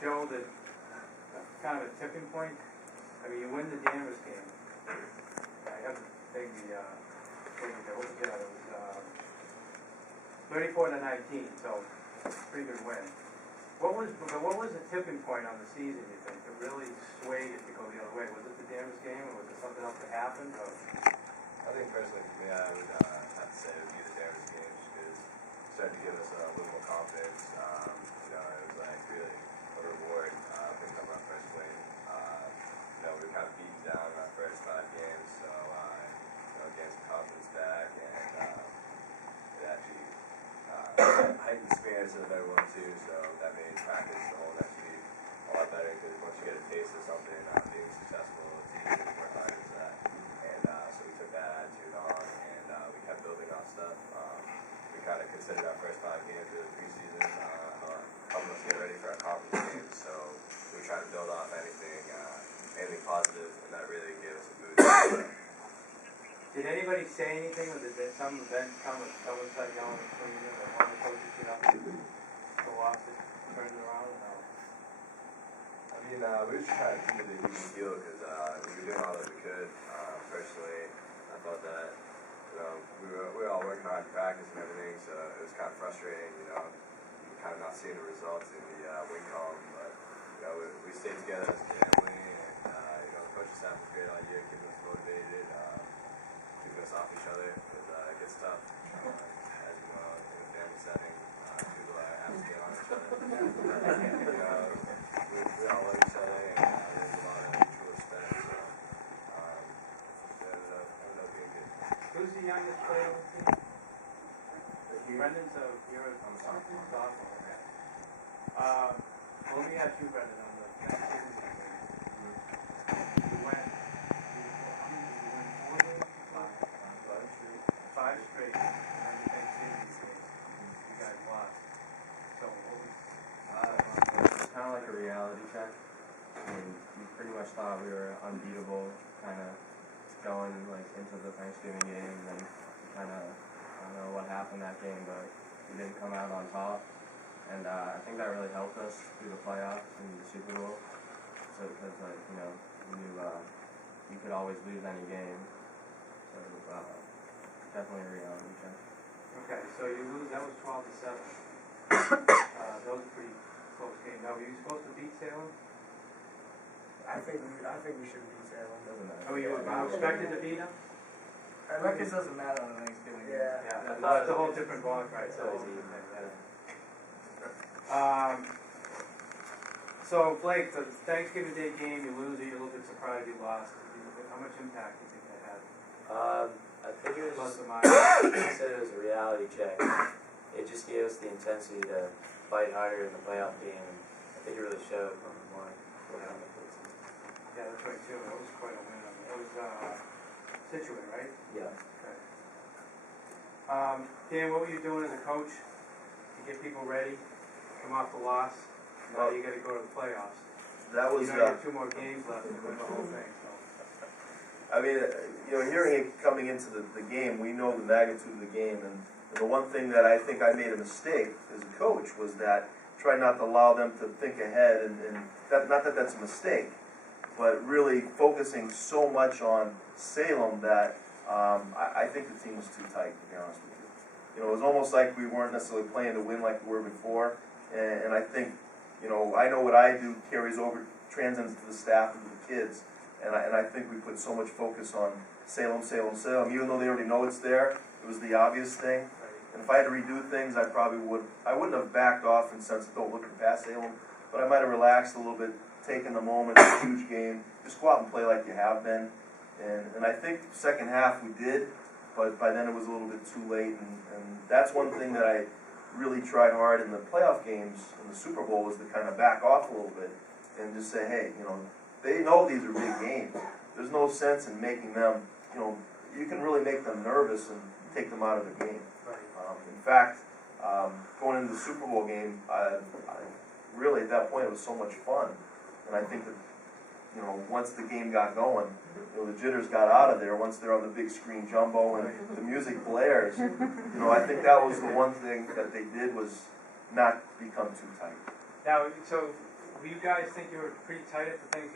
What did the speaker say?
Joe, that kind of a tipping point? I mean, you win the Danvers game. I have the thing, what was it? It was 34-19, so pretty good win. What was the tipping point on the season, you think, that really swayed it to go the other way? Was it the Danvers game, or was it something else that happened? Or? I think personally for me, I would have to say it would be the Danvers game, just because it started to give us a little more confidence. You know, it was like really a reward picking up our first win. You know, we were kind of beaten down in our first 5 games, so you know, getting some confidence back, and it actually heightened the spirits of everyone too. So that made practice the whole next week a lot better, because once you get a taste of something, being successful, it's easy to work hard into that. And so we took that attitude on, and we kept building on stuff. We kind of considered our first 5 games of the preseason helping us get ready for our conference games. So we tried to build off anything positive, and that really gave us a boost. Did anybody say anything, or did some event come and someone started yelling between you, or one of the coaches get up and go off and turn it around? No. I mean, we were just trying to keep it an even deal, because we were doing all that we could. Personally, I thought that, you know, we were all working hard in practice and everything, so it was kind of frustrating, you know, kind of not seeing the results in the win column. But you know, we stayed together as a family, and you know, the coaching staff was great all year, keeping us motivated, keeping us off each other, because it gets tough. As you know, in a family setting, people have to get on each other. You know, we all love each other, and there's a lot of mutual respect. So it ended up being good. Who's the youngest player on the team? Brendan's you're a sophomore. Okay. Well, let me ask you, Brendan, on the Thanksgiving game. You went, how many did you win? 4 games? 5 straight. And then the Thanksgiving game, you guys lost. So what was It's kind of like a reality check. I mean, we pretty much thought we were unbeatable, kind of going like into the Thanksgiving game, and then kind of, I don't know what happened that game, but we didn't come out on top. And I think that really helped us through the playoffs and the Super Bowl. So because, like, you know, we knew you could always lose any game. So definitely a reality check. Okay, so you lose, that was 12-7. That was a pretty close game. Now, were you supposed to beat Salem? I think we should beat Salem. Doesn't matter. Oh, you expected to beat them? Records doesn't matter on the Thanksgiving. Yeah. Yeah, that's a whole different ball, right? So, so Blake, the Thanksgiving Day game, you lose it, you're a little bit surprised you lost. How much impact do you think that had? I think it was Plus just, or minus? I said it was a reality check. It just gave us the intensity to fight harder in the playoff game, and I think it really showed from the morning. Yeah, that's right too. That was quite a win. I mean, that was Situate, right? Yeah. Okay. Dan, what were you doing as a coach to get people ready? Come off the loss. Now you got to go to the playoffs. That was. You know, you have 2 more games left to win the whole thing. So. I mean, you know, hearing it coming into the game, we know the magnitude of the game, and the one thing that I think I made a mistake as a coach was that try not to allow them to think ahead, and not that that's a mistake, but really focusing so much on Salem that I think the team was too tight, to be honest with you. You know, it was almost like we weren't necessarily playing to win like we were before, and I think, you know, I know what I do carries over, transcends to the staff and to the kids, and I think we put so much focus on Salem, even though they already know it's there. It was the obvious thing. And if I had to redo things, I wouldn't have backed off in the sense of don't look past Salem, but I might have relaxed a little bit, taken the moment, it's a huge game, just go out and play like you have been. And I think second half we did, but by then it was a little bit too late, and that's one thing that I really tried hard in the playoff games in the Super Bowl was to kind of back off a little bit and just say, hey, you know, they know these are big games. There's no sense in making them, you know, you can really make them nervous and take them out of the game. In fact, going into the Super Bowl game, I really at that point it was so much fun, and I think that, you know, once the game got going, you know, the jitters got out of there. Once they're on the big screen jumbo and the music blares, you know, I think that was the one thing that they did was not become too tight. Now, so you guys think you were pretty tight at the Thanksgiving